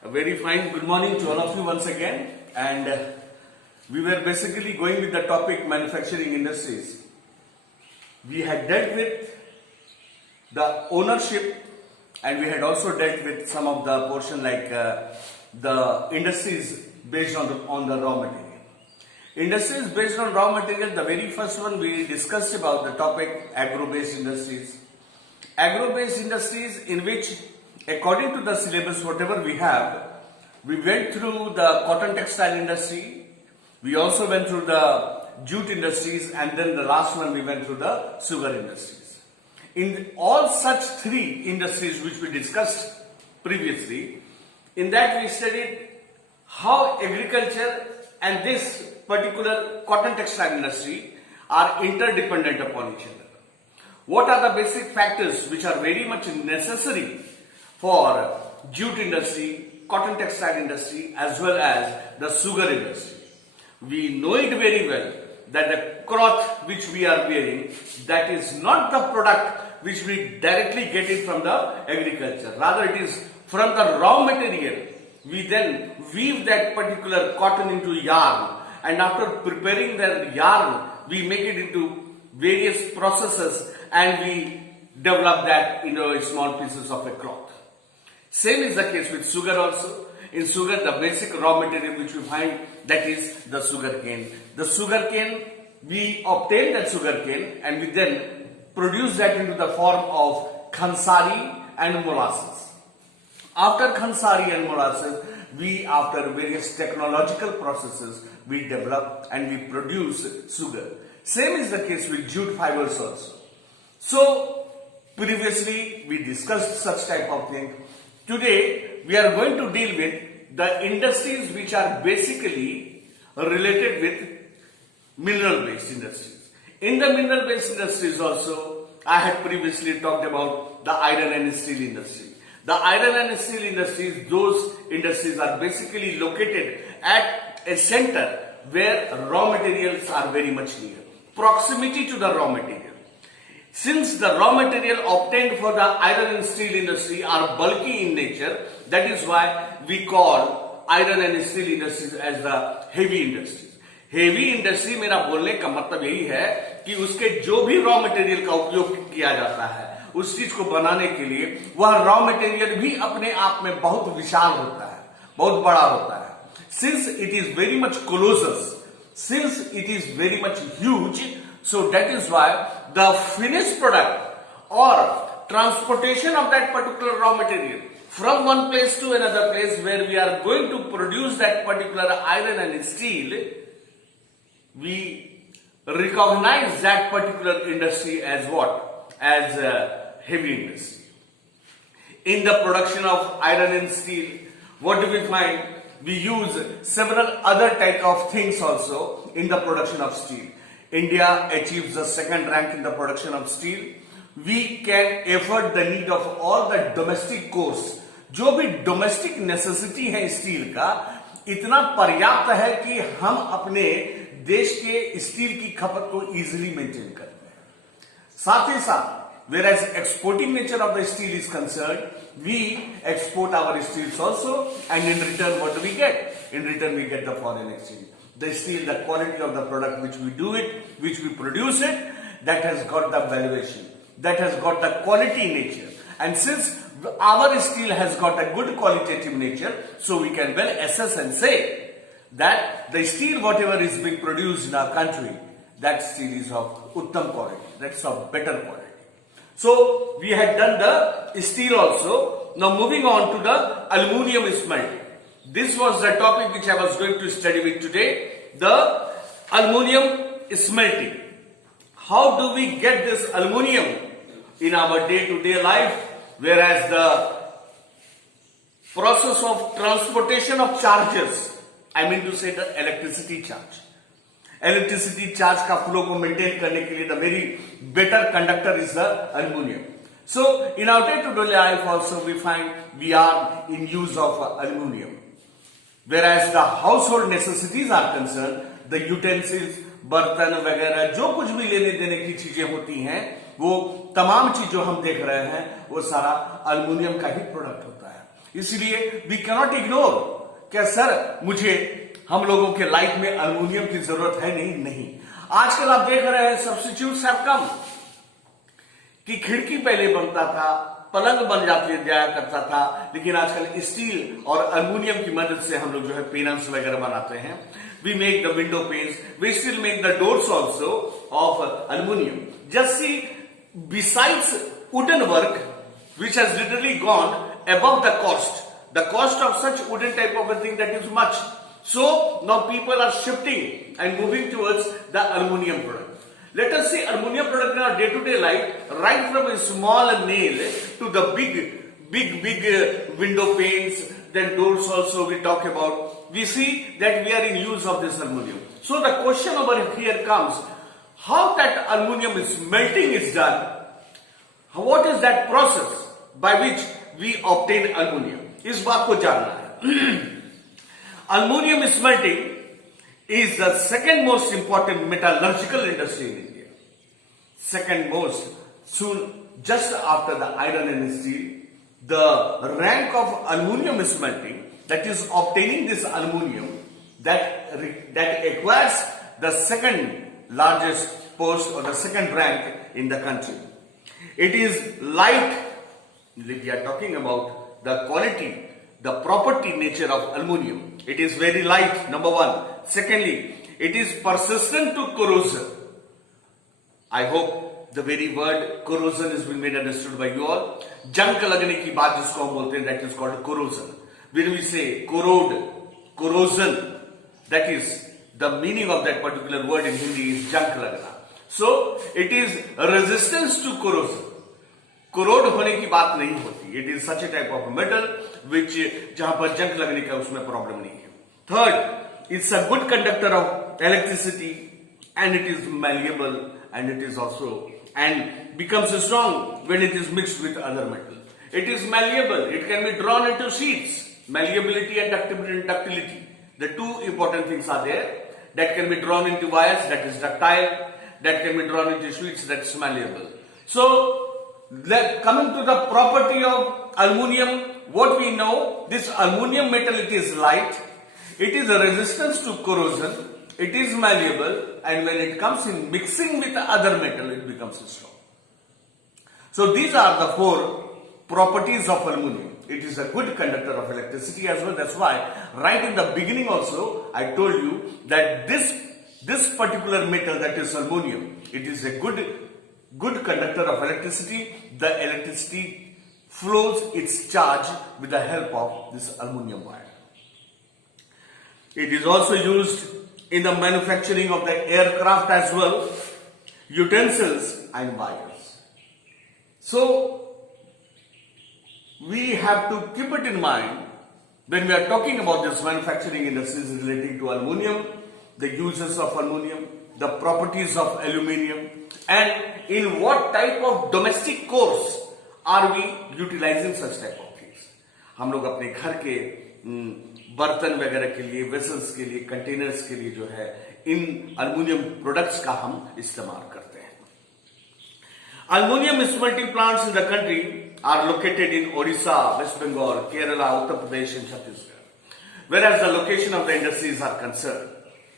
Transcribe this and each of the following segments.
A very fine good morning to all of you once again. And we were basically going with the topic manufacturing industries. We had dealt with the ownership and we had also dealt with some of the portion like the industries based on the raw material. Industries based on raw material, the very first one we discussed about the topic agro-based industries. Agro-based industries in which according to the syllabus whatever we have, we went through the cotton textile industry, we also went through the jute industries, and then the last one we went through the sugar industries. In all such three industries which we discussed previously, in that we studied how agriculture and this particular cotton textile industry are interdependent upon each other. What are the basic factors which are very much necessary for jute industry, cotton textile industry as well as the sugar industry? We know it very well that the cloth which we are wearing, that is not the product which we directly get it from the agriculture. Rather it is from the raw material. We then weave that particular cotton into yarn, and after preparing the yarn, we make it into various processes and we develop that into small pieces of a cloth. Same is the case with sugar also. In sugar, the basic raw material which we find, that is the sugar cane. The sugar cane, we obtain that sugar cane and we then produce that into the form of khansari and molasses. After khansari and molasses, we after various technological processes, we develop and we produce sugar. Same is the case with jute fibers also. So, previously we discussed such type of thing. Today, we are going to deal with the industries which are basically related with mineral-based industries. In the mineral-based industries also, I had previously talked about the iron and steel industry. The iron and steel industries, those industries are basically located at a center where raw materials are very much near. Proximity to the raw material. Since the raw material obtained for the iron and steel industry are bulky in nature, that is why we call iron and steel industries as the heavy industries. Heavy industry मेरा बोलने का मतलब यही है कि उसके जो भी रॉ मटेरियल का उपयोग किया जाता है उस चीज को बनाने के लिए वह रॉ मटेरियल भी अपने आप में बहुत विशाल होता है, बहुत बड़ा होता है. Since it is very much Colossus, since it is very much huge, so that is why the finished product or transportation of that particular raw material from one place to another place where we are going to produce that particular iron and steel, we recognize that particular industry as what? As a heavy industry. In the production of iron and steel, what do we find? We use several other type of things also in the production of steel. India achieves the second rank in the production of steel. We can afford the need of all the domestic costs. जो भी domestic necessity है steel का, इतना पर्याप्त है कि हम अपने देश के स्टील की खपत को इजीली मेंटेन करते हैं. साथ ही साथ whereas exporting nature of the steel is concerned, we export our steels also, and in return what do we get? In return we get the foreign exchange. The steel, the quality of the product which we do it, which we produce it, that has got the valuation, that has got the quality nature. And since our steel has got a good qualitative nature, so we can well assess and say that the steel whatever is being produced in our country, that steel is of uttam quality, that's of better quality. So we had done the steel also. Now moving on to the aluminium smelting. This was the topic which I was going to study with today, the aluminium smelting. How do we get this aluminium in our day-to-day life? Whereas the process of transportation of charges, I mean to say the electricity charge. Electricity charge का flow को maintain करने के लिए the very better conductor is the aluminium. So in our day-to-day life also we find we are in use of aluminium. Whereas the household necessities are concerned, the utensils, बर्तन वगैरह जो कुछ भी लेने देने की चीजें होती हैं, वो तमाम चीज जो हम देख रहे हैं वो सारा अल्युमिनियम का ही प्रोडक्ट होता है. इसलिए वी कैनॉट इग्नोर क्या सर मुझे हम लोगों के लाइफ में अल्युमिनियम की जरूरत है नहीं। आजकल आप देख रहे हैं सब्स्टिट्यूट्स हैव कम, कि खिड़की पहले बनता था, पलंग बन जाया करता था, लेकिन आजकल स्टील और अल्युमिनियम की मदद से हम लोग जो है पेनल्स वगैरह बनाते हैं। We make the window panes, we still make the doors also of aluminium. Just see besides wooden work which has literally gone above the cost. The cost of such wooden type of a thing that is much. So now people are shifting and moving towards the aluminium product. Let us see aluminium product in our day-to-day life, right from a small nail to the big window panes, then doors also we talk about. We see that we are in use of this aluminium. So the question over here comes, how that aluminium is melting is done. What is that process by which we obtain aluminium? इस बात को जानना है। Aluminium smelting is the second most important metallurgical industry in India. Second most, soon just after the iron and steel. The rank of aluminium smelting, that is obtaining this aluminium, that acquires the second largest post or the second rank in the country. It is light. We are talking about the quality, the property nature of aluminium. It is very light, number one. Secondly, it is persistent to corrosion. I hope the very word corrosion has been made understood by you all. जंग लगने की बात जिसको हम बोलते हैं, that is called corrosion. When we say corrode, corrosion, that is the meaning of that particular word in Hindi is जंग लगना. So it is resistance to corrosion. Corrode होने की बात नहीं होती. It is such A type of metal which जहां पर जंग लगने का उसमें प्रॉब्लम नहीं है. Third, it's a good conductor of electricity and it is malleable and it is also and becomes strong when it is mixed with other metal. It is malleable, it can be drawn into sheets. Malleability and ductility, the two important things are there. That can be drawn into wires, that is ductile. That can be drawn into sheets, that's malleable. So coming to the property of aluminium, what we know, this aluminium metal, it is light, it is a resistance to corrosion, it is malleable, and when it comes in mixing with other metal, it becomes strong. So these are the four properties of aluminium. It is a good conductor of electricity as well. That's why right in the beginning also I told you that this particular metal, that is aluminium, it is a good conductor of electricity. The electricity flows its charge with the help of this aluminium wire. It is also used in the manufacturing of the aircraft as well, utensils and wires. So we have to keep it in mind when we are talking about this manufacturing industries relating to aluminium, the uses of aluminium, the properties of aluminium, and in what type of domestic course are we utilizing such type of things. हम लोग अपने घर के बर्तन वगैरह के लिए, vessels के लिए, कंटेनर्स के लिए जो है इन aluminium प्रोडक्ट्स का हम इस्तेमाल करते हैं. Aluminium smelting plants in the country are located in Odisha, West Bengal, Kerala, Uttar Pradesh and Chhattisgarh. Whereas the location of the industries are concerned,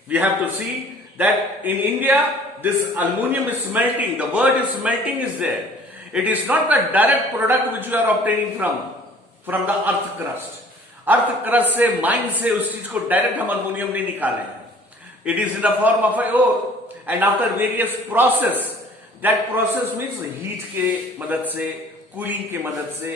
we have to see that in India, this aluminium is smelting, the word is smelting is there. It is not the direct product which you are obtaining from the earth crust. Earth crust से, mine से उस चीज को direct हम aluminium नहीं निकाले हैं. It is in the form of a ore, and after various process, that process means heat के मदद से, cooling के मदद से,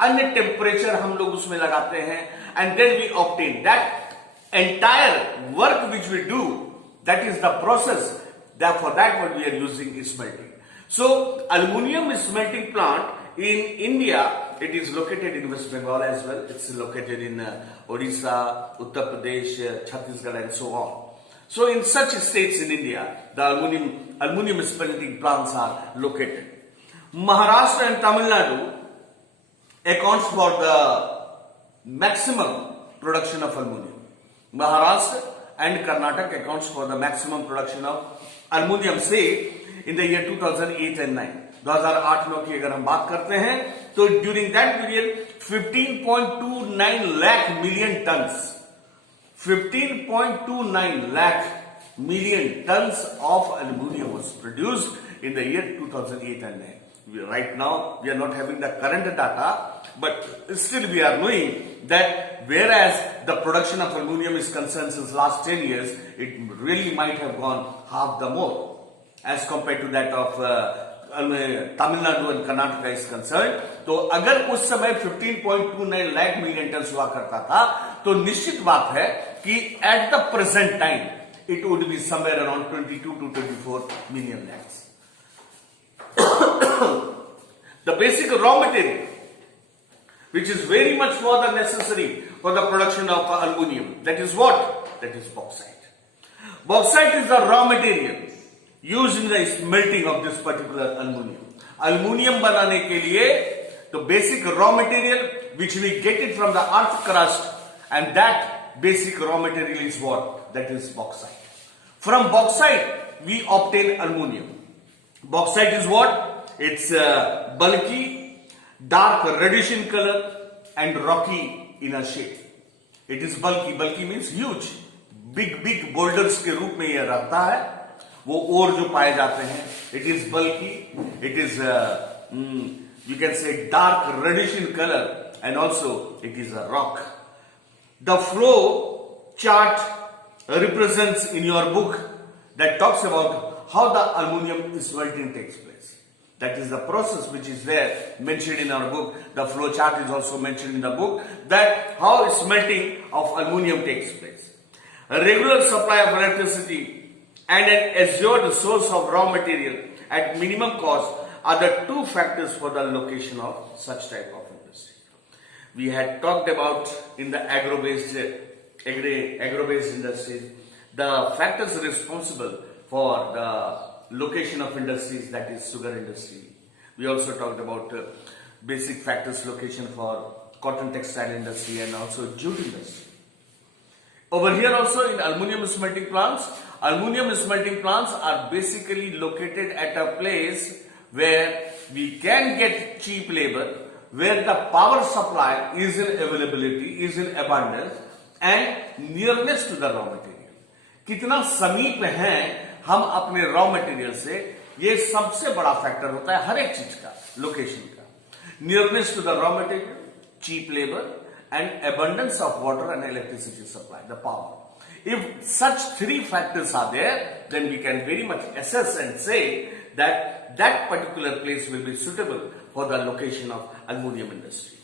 अन्य temperature हम लोग उसमें लगाते हैं, and then we obtain that entire work which we do. That is the process. Therefore, that what we are using is smelting. So, aluminium smelting plant in India, it is located in West Bengal as well. It's located in Odisha, Uttar Pradesh, Chhattisgarh, and so on. So, in such states in India, the aluminium smelting plants are located. Maharashtra and Tamil Nadu accounts for the maximum production of aluminium. Maharashtra and Karnataka accounts for the maximum production of aluminium, say in the year 2008 and 9. 2008-9 की अगर हम बात करते हैं तो during that period 15.29 lakh million tons. 15.29 lakh million tons of aluminum was produced in the year 2008 and 9. Right now, we are not having the current data, but still we are knowing that whereas the production of aluminum is concerned since last 10 years, it really might have gone half the more as compared to that of Tamil Nadu and Karnataka is concerned. तो अगर उस समय 15.29 lakh million ton हुआ करता था तो निश्चित बात है कि at the present time it would be somewhere around 22 to 24 million lakhs. The basic raw material which is very much more than necessary for the production of aluminum, that is what? That is bauxite. Bauxite is the raw material used in the smelting of this particular aluminum. Aluminum बनाने के लिए the basic raw material which we get it from the earth crust, and that basic raw material is what? That is bauxite. From bauxite we obtain aluminum. Bauxite is what? It's bulky, dark reddish in color and rocky in a shape. It is bulky. Bulky means huge. Big boulders के रूप में यह रहता है. वो और जो पाए जाते हैं, it is bulky. It is you can say dark reddish in color, and also it is a rock. The flow chart represents in your book that talks about how the aluminum smelting takes place. That is the process which is there mentioned in our book. The flow chart is also mentioned in the book, that how smelting of aluminum takes place. A regular supply of electricity and an assured source of raw material at minimum cost are the two factors for the location of such type of industry. We had talked about in the agro-based industries, the factors responsible for the location of industries, that is sugar industry. We also talked about basic factors location for cotton textile industry and also jute industry. Over here also in aluminum smelting plants are basically located at a place where we can get cheap labor, where the power supply is in availability, is in abundance, and nearness to the raw material. कितना समीप हैं हम अपने raw material से, ये सबसे बड़ा factor होता है हर एक चीज का, लोकेशन का. Nearness to the raw material, cheap labour and abundance of water and electricity supply, the power. If such three factors are there, then we can very much assess and say that that particular place will be suitable for the location of aluminum industry.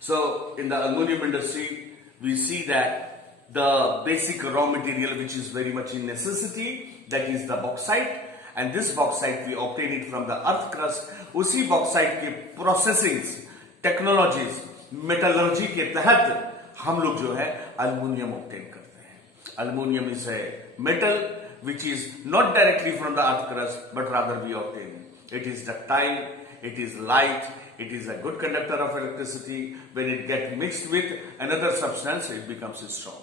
So in the aluminum industry, we see that the basic raw material which is very much in necessity, that is the bauxite, and this bauxite we obtain it from the earth crust. उसी bauxite के processings, technologies, metallurgy के तहत हम लोग जो है aluminium obtain करते हैं. Aluminium is a metal which is not directly from the earth crust, but rather we obtain. It is ductile, it is light, it is a good conductor of electricity. When it gets mixed with another substance, it becomes strong.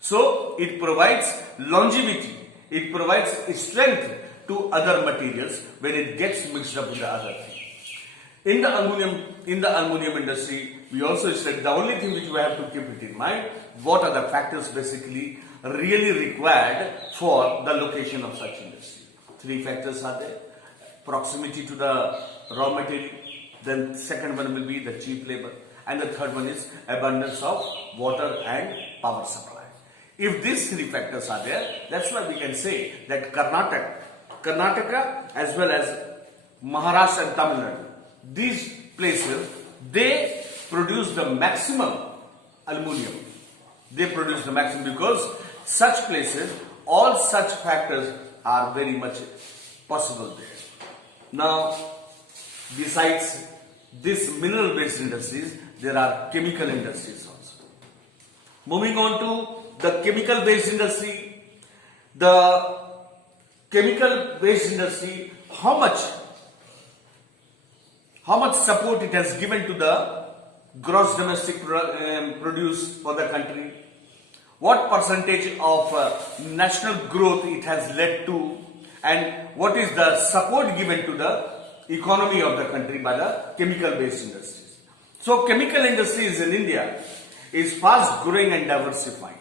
So it provides longevity, it provides strength to other materials when it gets mixed up with the other thing. In the aluminum industry, we also said the only thing which we have to keep it in mind, what are the factors basically really required for the location of such industry. Three factors are there: proximity to the raw material, then second one will be the cheap labor, and the third one is abundance of water and power supply. If these three factors are there, that's why we can say that Karnataka as well as Maharashtra and Tamil Nadu, these places, they produce the maximum aluminum. They produce the maximum because such places, all such factors are very much possible there. Now, besides this mineral-based industries, there are chemical industries also. Moving on to the chemical-based industry, the chemical-based industry, how much support it has given to the gross domestic produce for the country, what percentage of national growth it has led to, and what is the support given to the economy of the country by the chemical based industries. So chemical industries in India is fast growing and diversifying.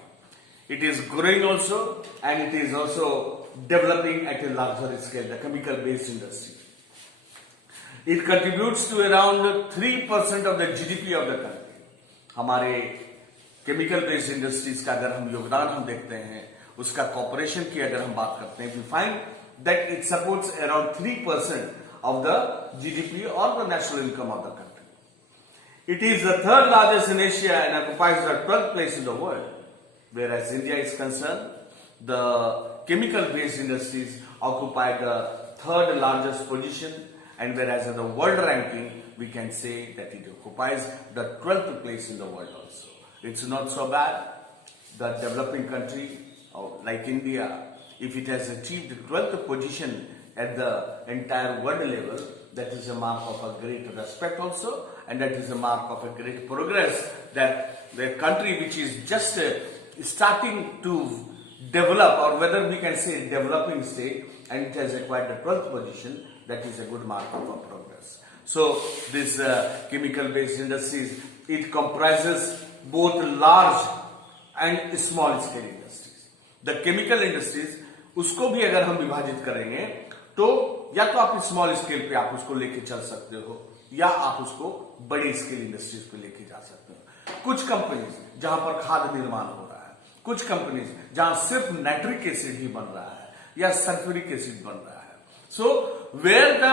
It is growing also and it is also developing at a larger scale, the chemical based industry. It contributes to around 3% of the GDP of the country. हमारे chemical based industries का अगर हम योगदान हम देखते हैं, उसका corporation की अगर हम बात करते हैं, we find that it supports around 3% of the GDP or the national income of the country. It is the third largest in Asia and occupies the 12th place in the world. Whereas India is concerned, the chemical based industries occupy the third largest position, and whereas in the world ranking, we can say that it occupies the 12th place in the world also. It's not so bad. The developing country like India, if it has achieved 12th position at the entire world level, that is a mark of a great respect also, and that is a mark of a great progress, that the country which is just starting to develop, or whether we can say developing state, and it has acquired the 12th position, that is a good mark of a progress. So this chemical based industries, it comprises both large and small scale industries. The chemical industries, उसको भी अगर हम विभाजित करेंगे तो या तो आप स्मॉल स्केल पे आप उसको लेके चल सकते हो, या आप उसको बड़ी स्केल इंडस्ट्रीज पे लेके जा सकते हो. कुछ कंपनीज जहां पर खाद निर्माण हो रहा है, कुछ कंपनीज जहां सिर्फ नाइट्रिक एसिड ही बन रहा है या सल्फ्यूरिक एसिड बन रहा है. So where the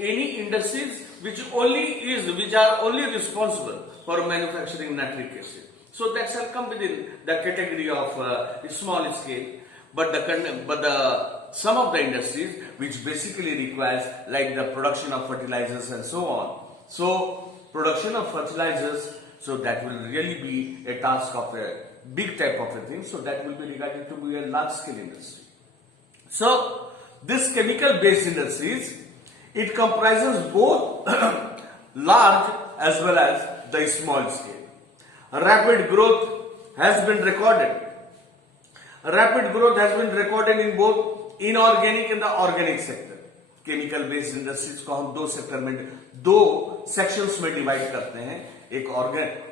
any industries which are only responsible for manufacturing nitric acid, so that shall come within the category of small scale. But the some of the industries which basically requires, like the production of fertilizers and so on. So production of fertilizers, so that will really be a task of a big type of a thing. So that will be regarded to be a large scale industry. So this chemical based industries, it comprises both large as well as the small scale. Rapid growth has been recorded. Rapid growth has been recorded in both inorganic and the organic sector. Chemical based industries को हम दो sections में divide करते हैं. एक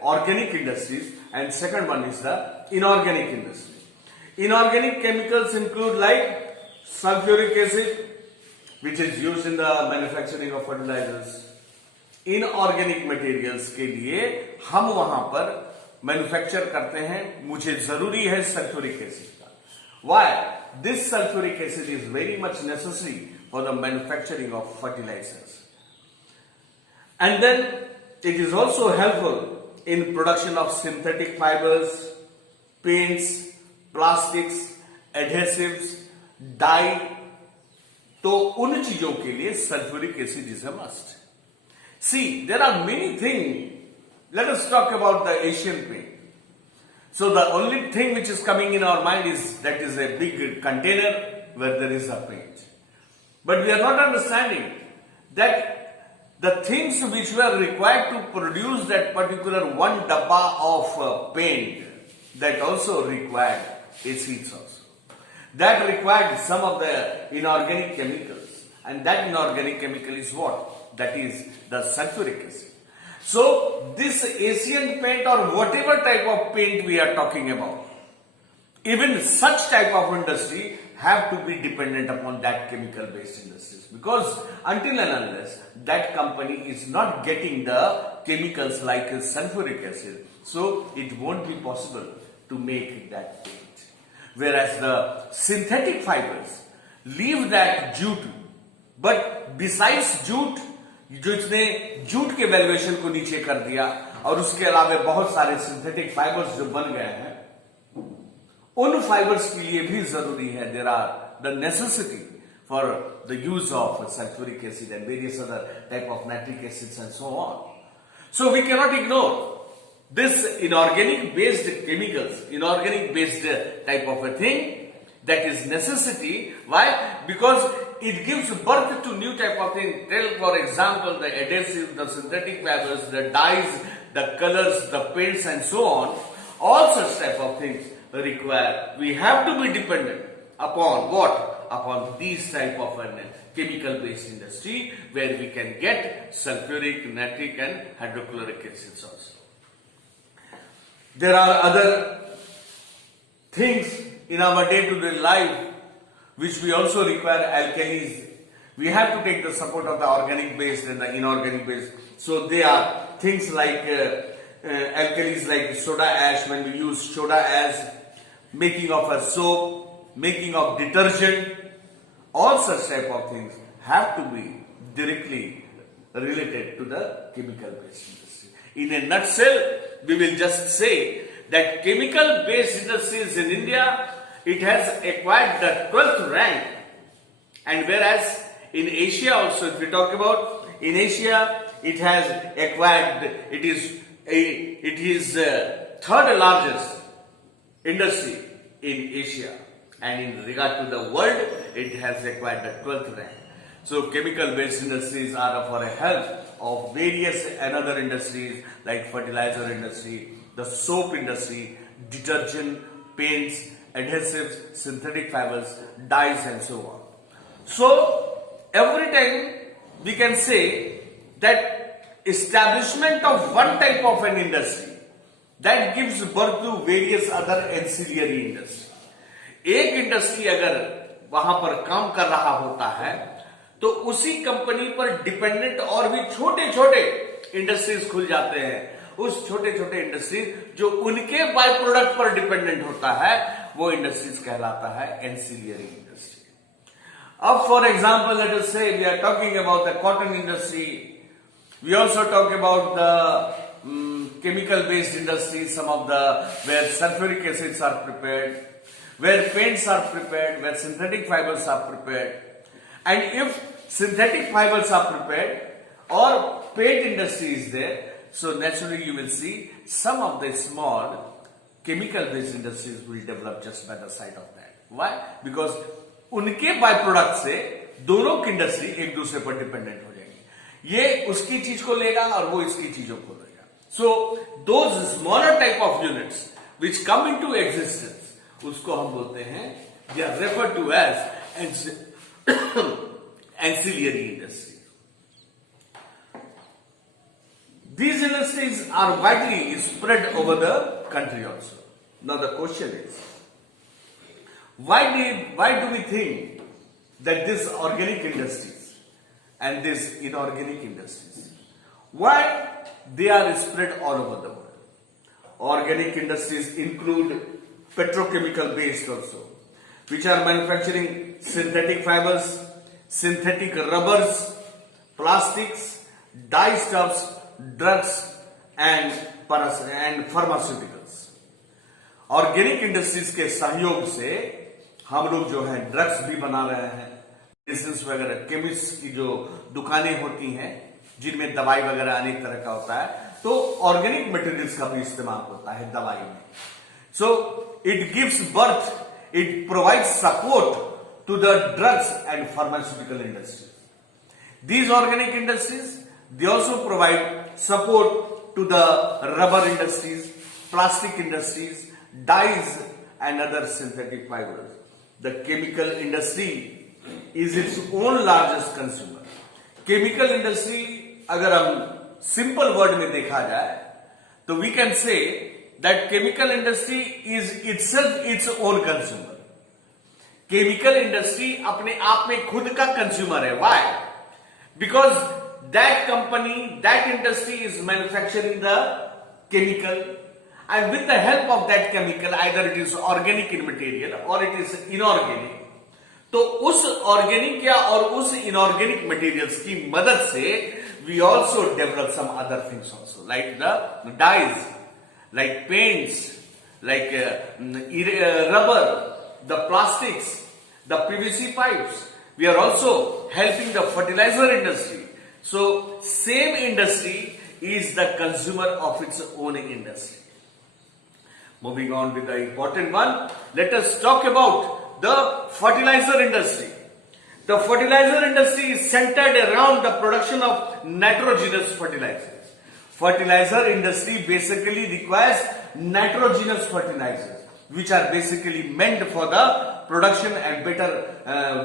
organic industries and second one is the inorganic industry. Inorganic chemicals include like sulfuric acid, which is used in the manufacturing of fertilizers. Inorganic materials के लिए हम वहां पर मैन्युफैक्चर करते हैं, मुझे जरूरी है सल्फ्यूरिक एसिड का. Why? This sulfuric acid is very much necessary for the manufacturing of fertilizers. And then it is also helpful in production of synthetic fibers, paints, plastics, adhesives, dye. तो उन चीजों के लिए sulfuric acid is a must. See, there are many things. Let us talk about the Asian paint. So the only thing which is coming in our mind is that is a big container where there is a paint. But we are not understanding that the things which were required to produce that particular one dabba of paint, that also required acids also. That required some of the inorganic chemicals. And that inorganic chemical is what? That is the sulfuric acid. So this Asian paint or whatever type of paint we are talking about, even such type of industry have to be dependent upon that chemical based industries, because until and unless that company is not getting the chemicals like sulfuric acid, so it won't be possible to make that paint. Whereas the synthetic fibers leave that jute, but besides jute, जो इसने jute के valuation को नीचे कर दिया और उसके अलावा बहुत सारे सिंथेटिक फाइबर्स जो बन गए हैं, उन फाइबर्स के लिए भी जरूरी है, there are the necessity for the use of sulphuric acid and various other type of nitric acids and so on. So we can not ignore this inorganic based chemicals, inorganic based type of a thing. That is necessity. Why? Because it gives birth to new type of thing. Tell, for example, the adhesives, the synthetic fibers, the dyes, the colors, the paints, and so on. All such type of things require. We have to be dependent upon what? Upon these type of chemical based industry where we can get sulfuric, nitric and hydrochloric acids also. There are other things in our day-to-day life which we also require alkalis. We have to take the support of the organic based and the inorganic based. So they are things like alkalis like soda ash. When we use soda ash, making of a soap, making of detergent, all such type of things have to be directly related to the chemical based industry. In a nutshell, we will just say that chemical based industries in India, it has acquired the 12th rank, and whereas in Asia also, if we talk about in Asia, it has acquired, it is third largest industry in Asia, and in regard to the world, it has acquired the 12th rank. So chemical based industries are for a help of various another industries like fertilizer industry, the soap industry, detergent, paints, adhesives, synthetic fibers, dyes and so on. So every time we can say that establishment of one type of an industry that gives birth to various other ancillary industries. एक industry अगर वहां पर काम कर रहा होता है तो उसी कंपनी पर डिपेंडेंट और भी छोटे छोटे इंडस्ट्रीज खुल जाते हैं. उस छोटे छोटे इंडस्ट्रीज जो उनके बाय प्रोडक्ट पर डिपेंडेंट होता है वो इंडस्ट्रीज कहलाता है एंसिलियरी इंडस्ट्री. अब for example let us say we are talking about the cotton industry. We also talk about the chemical based industries, some of the where sulfuric acids are prepared, where paints are prepared, where synthetic fibers are prepared. And if synthetic fibers are prepared or paint industry is there, so naturally you will see some of the small chemical based industries will develop just by the side of that. Why? Because उनके by product से दोनों की industry एक दूसरे पर dependent हो जाएगी. ये उसकी चीज को लेगा और वो इसकी चीजों को लेगा. So those smaller type of units which come into existence, उसको हम बोलते हैं, they are referred to as ancillary industries. These industries are widely spread over the country also. Now the question is, why do we think that these organic industries and these inorganic industries, why they are spread all over the world? Organic industries include petrochemical based also, which are manufacturing synthetic fibers, synthetic rubbers, plastics, dyestuffs, drugs and pharmaceuticals. Organic industries के सहयोग से हम लोग जो है drugs भी बना रहे हैं, मेडिसिन वगैरह, केमिस्ट की जो दुकानें होती हैं जिनमें दवाई वगैरह अनेक तरह का होता है, तो ऑर्गेनिक मटेरियल्स का भी इस्तेमाल होता है दवाई में. So it gives birth, it provides support to the drugs and pharmaceutical industries. These organic industries, they also provide support to the rubber industries, plastic industries, dyes and other synthetic fibers. The chemical industry is its own largest consumer. Chemical industry, अगर हम simple word में देखा जाए, तो we can say that chemical industry is itself its own consumer. Chemical industry अपने आप में खुद का consumer है. Why? Because that company, that industry is manufacturing the chemical, and with the help of that chemical, either it is organic in material or it is inorganic. तो उस organic या और उस inorganic materials की मदद से we also develop some other things also, like the dyes, like paints, like rubber, the plastics, the PVC pipes. We are also helping the fertilizer industry. So same industry is the consumer of its own industry. Moving on with the important one, let us talk about the fertilizer industry. The fertilizer industry is centered around the production of nitrogenous fertilizers. Fertilizer industry basically requires nitrogenous fertilizers, which are basically meant for the production and better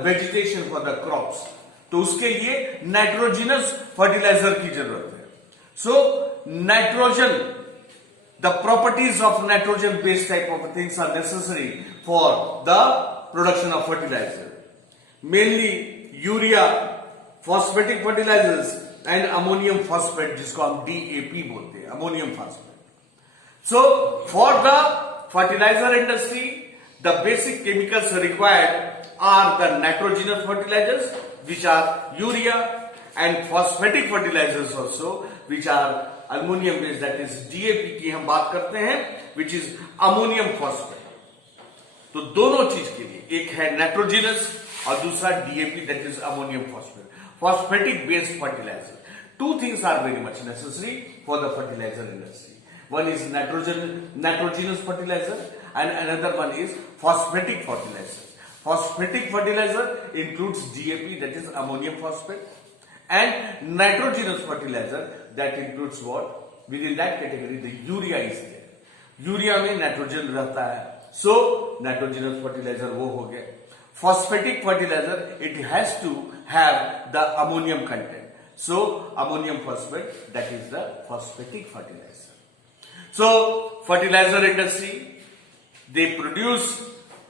vegetation for the crops. तो उसके लिए nitrogenous fertiliser की जरूरत है. So nitrogen, the properties of nitrogen based type of things are necessary for the production of fertilizer. Mainly urea, phosphatic fertilizers and ammonium phosphate, जिसको हम DAP बोलते हैं, ammonium phosphate. So for the fertilizer industry, the basic chemicals required are the nitrogenous fertilizers, which are urea, and phosphatic fertilizers also, which are aluminium based, that is DAP की हम बात करते हैं, which is ammonium phosphate. तो दोनों चीज के लिए, एक है नाइट्रोजिनस और दूसरा DAP, that is ammonium phosphate, phosphatic based fertiliser. Two things are very much necessary for the fertiliser industry. One is nitrogenous fertiliser and another one is phosphatic fertilizer. Phosphatic fertilizer includes DAP, that is ammonium phosphate, and nitrogenous fertilizer, that includes what? Within that category the urea is there. Urea में nitrogen रहता है, so nitrogenous fertilizer वो हो गया. Phosphatic fertilizer, it has to have the ammonium content, so ammonium phosphate, that is the phosphatic fertilizer. So fertilizer industry, they produce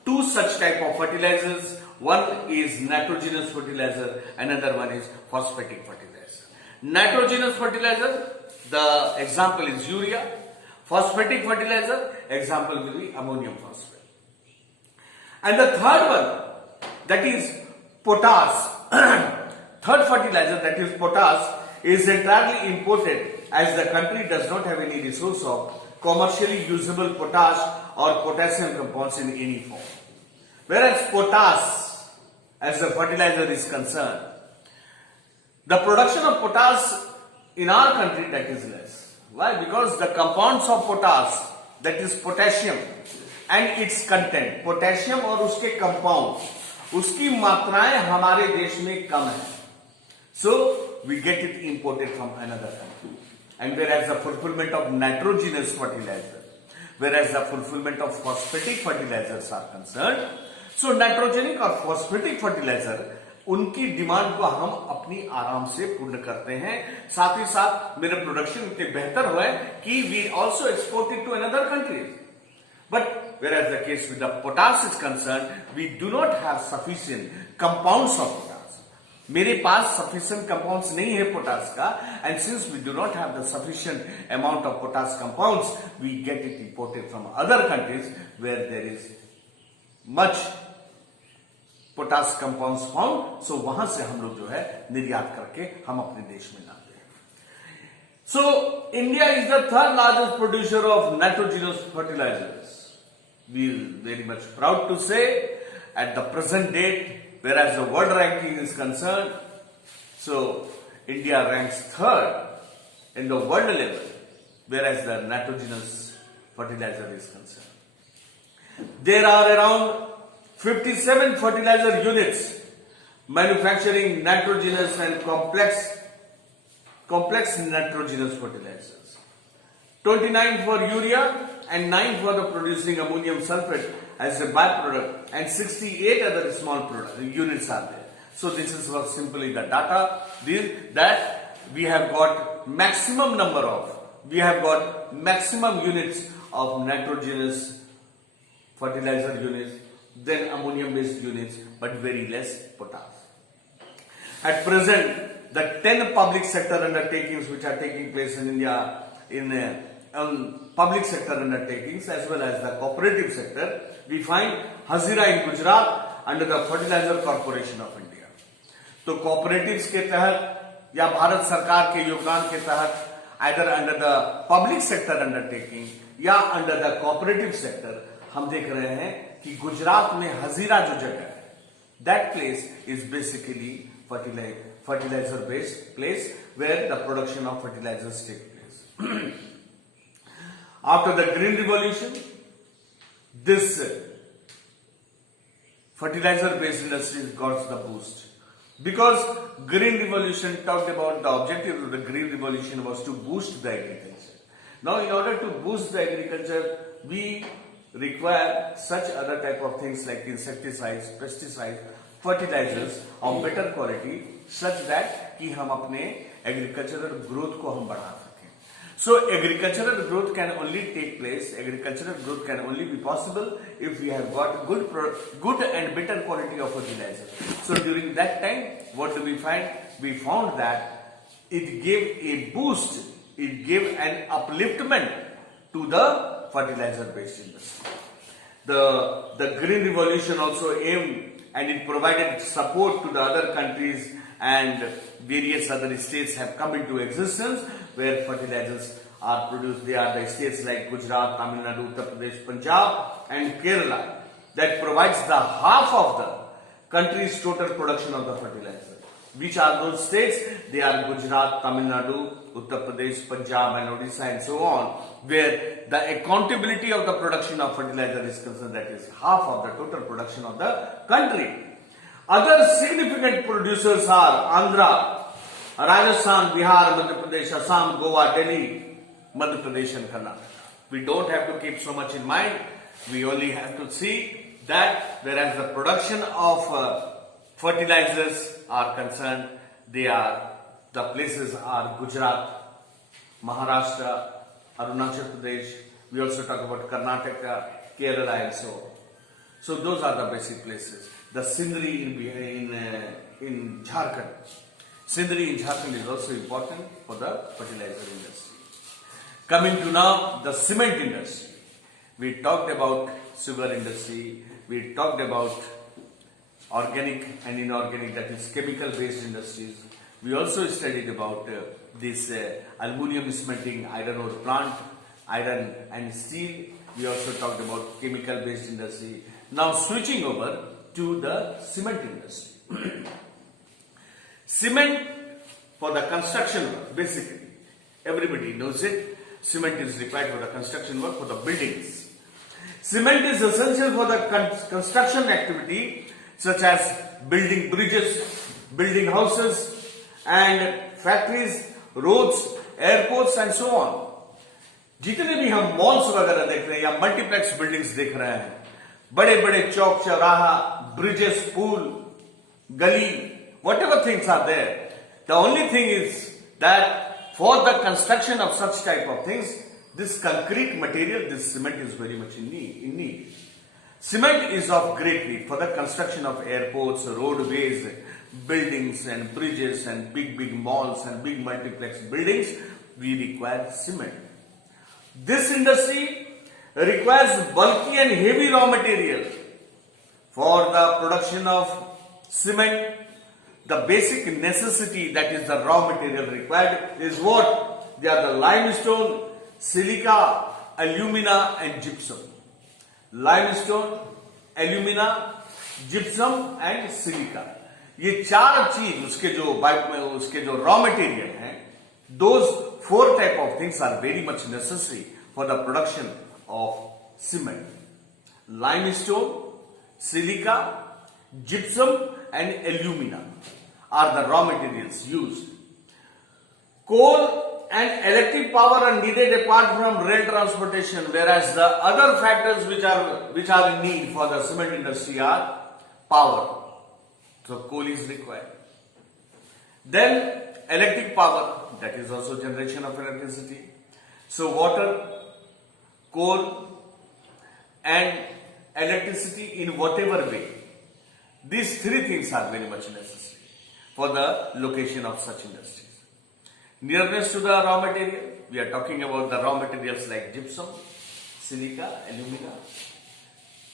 two such type of fertilizers. One is nitrogenous fertilizer, another one is phosphatic fertilizer. Nitrogenous fertilizer, the example is urea. Phosphatic fertilizer, example will be ammonium phosphate. And the third one, that is potash. Third fertilizer, that is potash, is entirely imported as the country does not have any resource of commercially usable potash or potassium compounds in any form. Whereas potash, as the fertilizer is concerned, the production of potash in our country, that is less. Why? Because the compounds of potash, that is potassium and its content, potassium और उसके compounds, उसकी मात्राएं हमारे देश में कम है. So we get it imported from another country. And whereas the fulfillment of nitrogenous fertilizer, whereas the fulfillment of phosphatic fertilizers are concerned, so nitrogenic और phosphatic fertilizer, उनकी डिमांड को हम अपनी आराम से पूर्ण करते हैं. साथ ही साथ मेरे प्रोडक्शन इतने बेहतर हुए कि we also export it to another countries. But whereas the case with the potash is concerned, we do not have sufficient compounds of potash. मेरे पास sufficient compounds नहीं है पोटास का, and since we do not have the sufficient amount of potash compounds, we get it imported from other countries where there is much potash compounds found. So वहां से हम लोग जो है निर्यात करके हम अपने देश में लाते हैं. So India is the third largest producer of nitrogenous fertilizers. We are very much proud to say at the present date, whereas the world ranking is concerned, so India ranks third in the world level, whereas the nitrogenous fertilizer is concerned. There are around 57 fertilizer units manufacturing nitrogenous and complex nitrogenous fertilizers. 29 for urea and 9 for the producing ammonium sulfate as a byproduct, and 68 other small units are there. So this is simply the data that we have got maximum units of nitrogenous fertilizer units, then ammonium based units, but very less potash. At present, the 10 public sector undertakings which are taking place in India in public sector undertakings as well as the cooperative sector, we find Hazira in Gujarat under the Fertilizer Corporation of India. तो cooperatives के तहत या भारत सरकार के योगदान के तहत either under the public sector undertaking या under the cooperative sector, हम देख रहे हैं कि गुजरात में हजीरा जो जगह है, that place is basically fertilizer based place where the production of fertilizers take place. After the Green Revolution, this fertilizer based industry got the boost because Green Revolution talked about the objective of the Green Revolution was to boost the agriculture. Now in order to boost the agriculture, we require such other type of things like insecticides, pesticides, fertilizers of better quality such that कि हम अपने agricultural growth को हम बढ़ा सकें. So agricultural growth can only take place, agricultural growth can only be possible if we have got good and better quality of fertilizer. So during that time, what do we find? We found that it gave a boost, it gave an upliftment to the fertilizer based industry. The Green Revolution also aimed and it provided support to the other countries, and various other states have come into existence where fertilizers are produced. They are the states like Gujarat, Tamil Nadu, Uttar Pradesh, Punjab and Kerala that provides the half of the country's total production of the fertilizer. Which are those states? They are Gujarat, Tamil Nadu, Uttar Pradesh, Punjab and Odisha and so on, where the accountability of the production of fertilizer is concerned, that is half of the total production of the country. Other significant producers are Andhra, Rajasthan, Bihar, Madhya Pradesh, Assam, Goa, Delhi, Madhya Pradesh and Karnataka. We don't have to keep so much in mind. We only have to see that whereas the production of fertilizers are concerned, the places are Gujarat, Maharashtra, Arunachal Pradesh. We also talk about Karnataka, Kerala and so on. So those are the basic places. The Sindri in Jharkhand. Sindri in Jharkhand is also important for the fertilizer industry. Coming to now the cement industry. We talked about sugar industry. We talked about organic and inorganic, that is chemical based industries. We also studied about this aluminum cementing iron ore plant, iron and steel. We also talked about chemical based industry. Now switching over to the cement industry. Cement for the construction work, basically. Everybody knows it. Cement is required for the construction work, for the buildings. Cement is essential for the construction activity, such as building bridges, building houses and factories, roads, airports and so on. जितने भी हम malls वगैरह देख रहे हैं या multiplex buildings देख रहे हैं, बड़े बड़े चौक चौराहा, ब्रिजेस, पुल, गली, whatever things are there, the only thing is that for the construction of such type of things, this concrete material, this cement is very much in need. Cement is of great need for the construction of airports, roadways, buildings and bridges and big malls and big multiplex buildings. We require cement. This industry requires bulky and heavy raw material. For the production of cement, the basic necessity, that is the raw material required, is what? They are the limestone, silica, alumina and gypsum. Limestone, alumina, gypsum and silica. ये चार चीज उसके जो raw material हैं, those four type of things are very much necessary for the production of cement. Limestone, silica, gypsum and alumina are the raw materials used. Coal and electric power are needed apart from rail transportation, whereas the other factors which are in need for the cement industry are power. So coal is required. Then electric power, that is also generation of electricity. So water, coal and electricity in whatever way. These three things are very much necessary for the location of such industries. Nearness to the raw material, we are talking about the raw materials like gypsum, silica, alumina,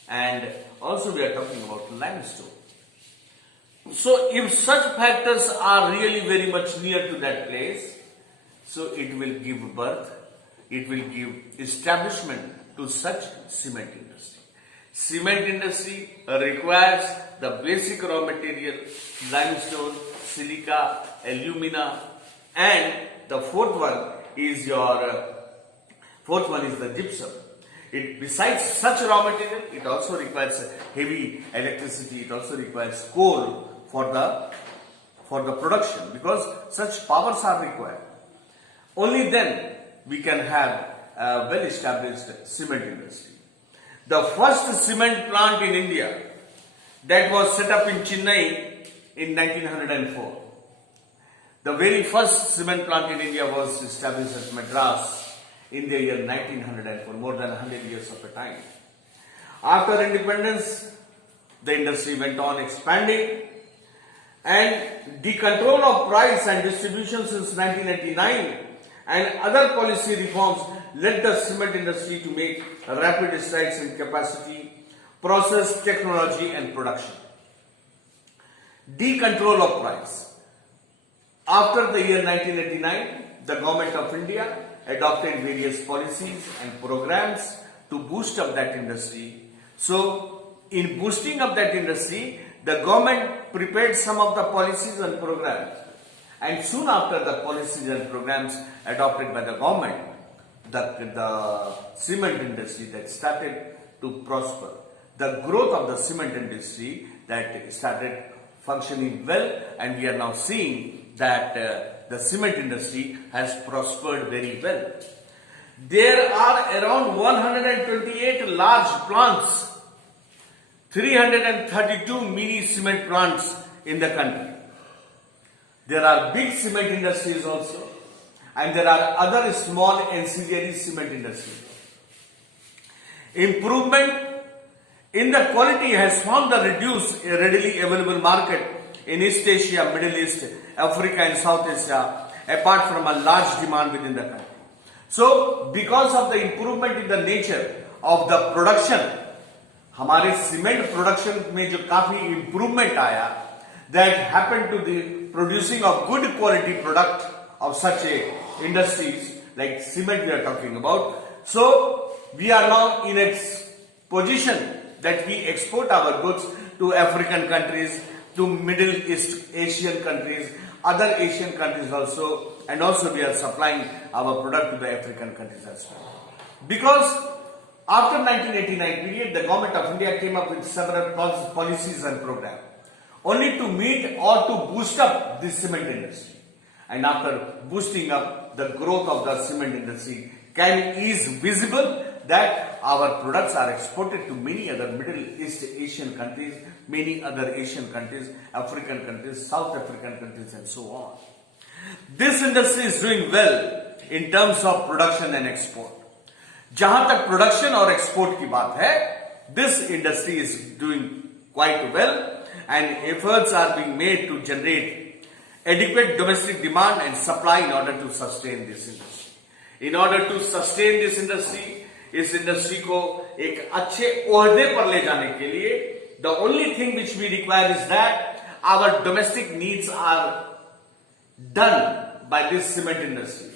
and also we are talking about limestone. So if such factors are really very much near to that place, so it will give birth, it will give establishment to such cement industry. Cement industry requires the basic raw material, limestone, silica, alumina, and the fourth one is the gypsum. Besides such raw material, it also requires heavy electricity, it also requires coal for the production, because such powers are required. Only then we can have a well-established cement industry. The first cement plant in India that was set up in Chennai in 1904. The very first cement plant in India was established at Madras in the year 1900 for more than 100 years of a time. After independence, the industry went on expanding, and the control of price and distribution since 1989 and other policy reforms led the cement industry to make rapid strides in capacity, process, technology and production. Decontrol of price. After the year 1989, the Government of India adopted various policies and programs to boost up that industry. So, in boosting up that industry, the government prepared some of the policies and programs. And soon after the policies and programs adopted by the government, the cement industry that started to prosper. The growth of the cement industry that started functioning well, and we are now seeing that the cement industry has prospered very well. There are around 128 large plants, 332 mini cement plants in the country. There are big cement industries also, and there are other small ancillary cement industries. Improvement in the quality has found the reduced readily available market in East Asia, Middle East, Africa and South Asia, apart from a large demand within the country. So, because of the improvement in the nature of the production, हमारे cement production में जो काफी improvement आया, that happened to the producing of good quality product of such a industries like cement we are talking about. So we are now in a position that we export our goods to African countries, to Middle East Asian countries, other Asian countries also, and also we are supplying our product to the African countries as well. Because after 1989 period, the Government of India came up with several policies and programs only to meet or to boost up the cement industry. And after boosting up, the growth of the cement industry is visible that our products are exported to many other Middle East Asian countries, many other Asian countries, African countries, South African countries and so on. This industry is doing well in terms of production and export. जहां तक production और export की बात है, this industry is doing quite well and efforts are being made to generate adequate domestic demand and supply in order to sustain this industry. In order to sustain this industry, इस industry को एक अच्छे ओहदे पर ले जाने के लिए, the only thing which we require is that our domestic needs are done by this cement industry.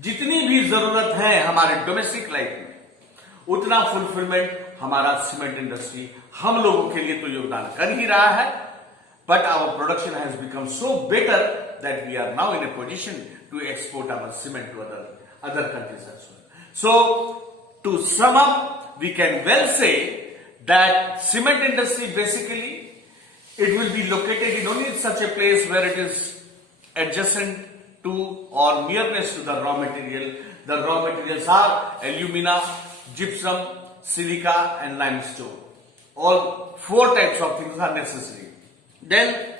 जितनी भी जरूरत है हमारे डोमेस्टिक लाइफ में, उतना फुलफिलमेंट हमारा सीमेंट इंडस्ट्री हम लोगों के लिए तो योगदान कर ही रहा है, but our production has become so better that we are now in a position to export our cement to other countries as well. So, to sum up, we can well say that cement industry basically, it will be located in only such a place where it is adjacent to or nearness to the raw material. The raw materials are alumina, gypsum, silica and limestone. All four types of things are necessary. Then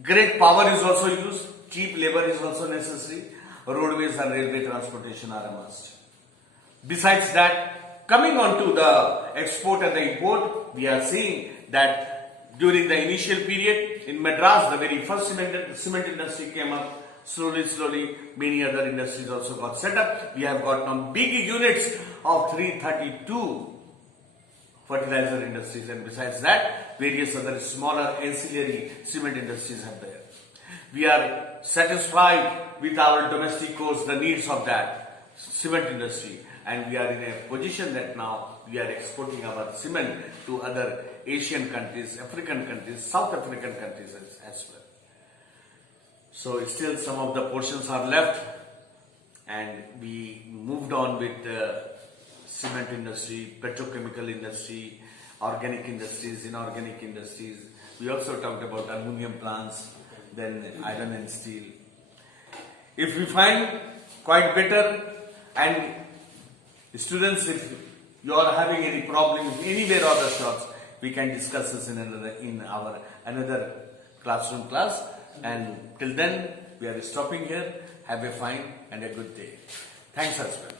great power is also used, cheap labor is also necessary, roadways and railway transportation are a must. Besides that, coming on to the export and the import, we are seeing that during the initial period in Madras, the very first cement industry came up. Slowly, many other industries also got set up. We have got now big units of 332 fertilizer industries, and besides that, various other smaller ancillary cement industries are there. We are satisfied with our domestic course, the needs of that cement industry, and we are in a position that now we are exporting our cement to other Asian countries, African countries, South African countries as well. So still some of the portions are left, and we moved on with the cement industry, petrochemical industry, organic industries, inorganic industries. We also talked about aluminum plants, then iron and steel. If we find quite better, and students, if you are having any problems anywhere or the shops, we can discuss this in our another classroom class. And till then, We are stopping here. Have a fine and a good day. Thanks, husband.